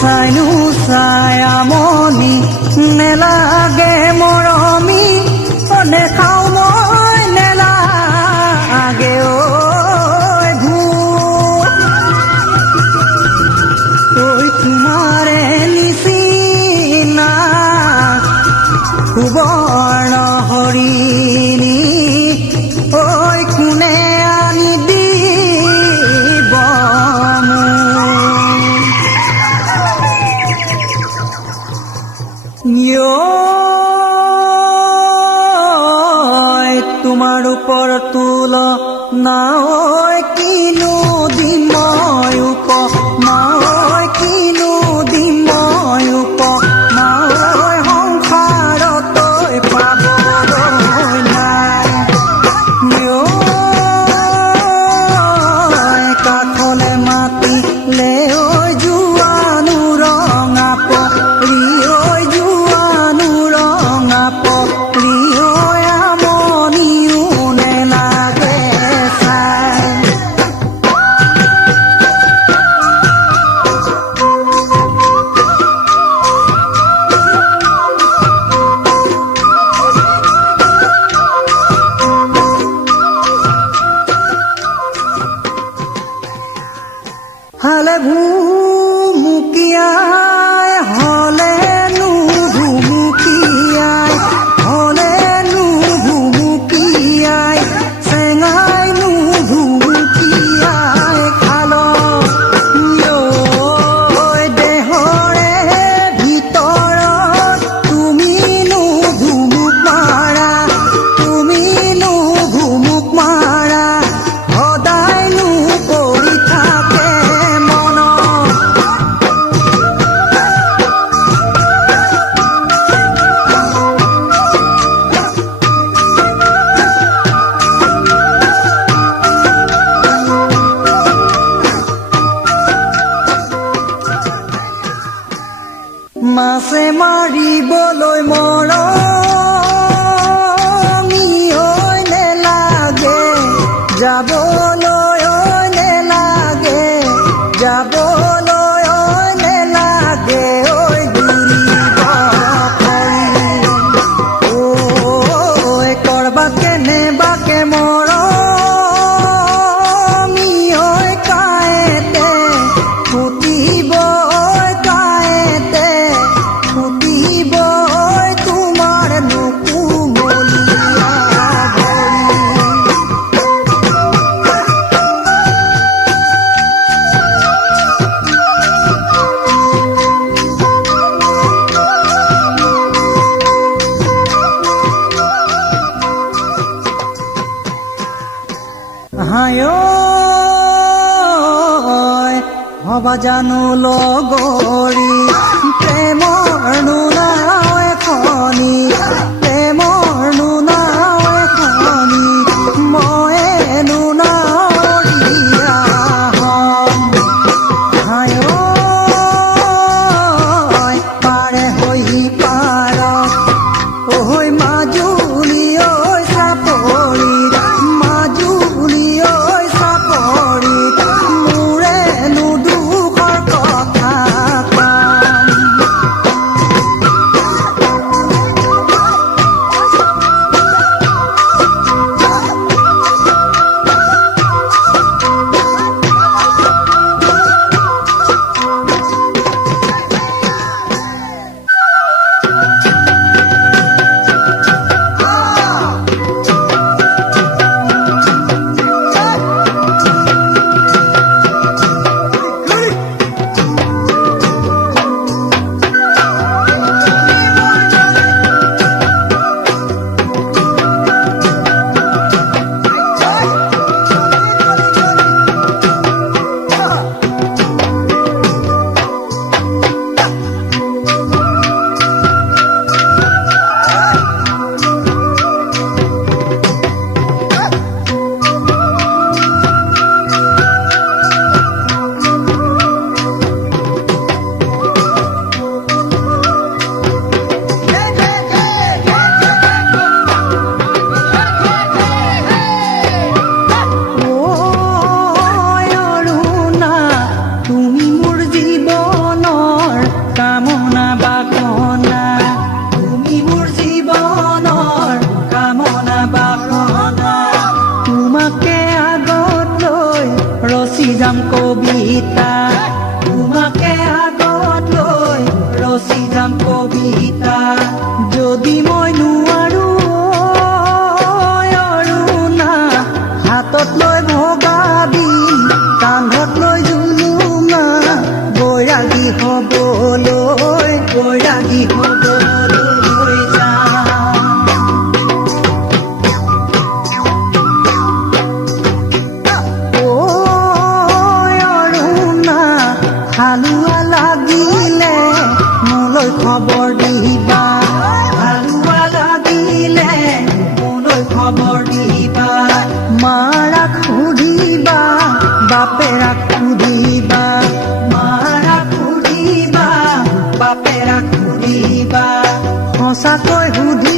চাইনো চাই আমনি নেলাগে মৰমি নেখাওঁ মই নেলাগে ঐ তোমাৰে নিচিনা সুবৰ্ণ হৰিণী ঐ কোনে আনি দিব তোমাৰ ওপৰ তুল নাই কিনো দিম মই নাই কিনো দিম মই নাই সংসাৰত পাবলৈ নাই কাষলে মাতিলে জোৱানো ৰঙা পৰি জোৱানো ৰঙা পৰি হালে ভুমুকিয়াই হলে ভুমুকিয়াই হলে ভুমুকিয়াই চেঙাই ভুমুকিয়াই খাল দেহৰে ভিতৰত তুমি ভুমুক মাৰা তুমি ভুমুক মাৰা সদায় কৰি থাকে মাছে মাৰিবলৈ মৰমি নেলাগে যাবলৈ নেলাগে যাবলৈ নেলাগে কৰবা কেনেবাকে মৰমি কায়েতে ফুটিব তোমাৰ নুকুমলীয়া হায় হবা জানো লগৰী প্ৰেমৰ নাও এখনি প্ৰেমৰ নাও এখনি মইনো নাৱৰীয়া হ'ম হায় পাৰে হৈ পাৰত ঐ মাজুলী ঐ চাপৰিত মাজুলী ঐ চাপৰিত মোৰেনো দুখৰ কথা কম কবিতা তোমাকে আগত লৈ ৰচি যাম কবিতা যদি মই নোৱাৰো অৰুণা হাতত লৈ ভগাবিন কান্ধত লৈ জুলুঙা বৈৰাগী হবলৈ হালুৱা লাগিলে মোলৈ খবৰ দিবা হালুৱা লাগিলে মোলৈ খবৰ দিবা মাৰাক সুধিবা বাপেৰাক সুধিবা মাৰাক সুধিবা বাপেৰাক সুধিবা সঁচাকৈ সুধি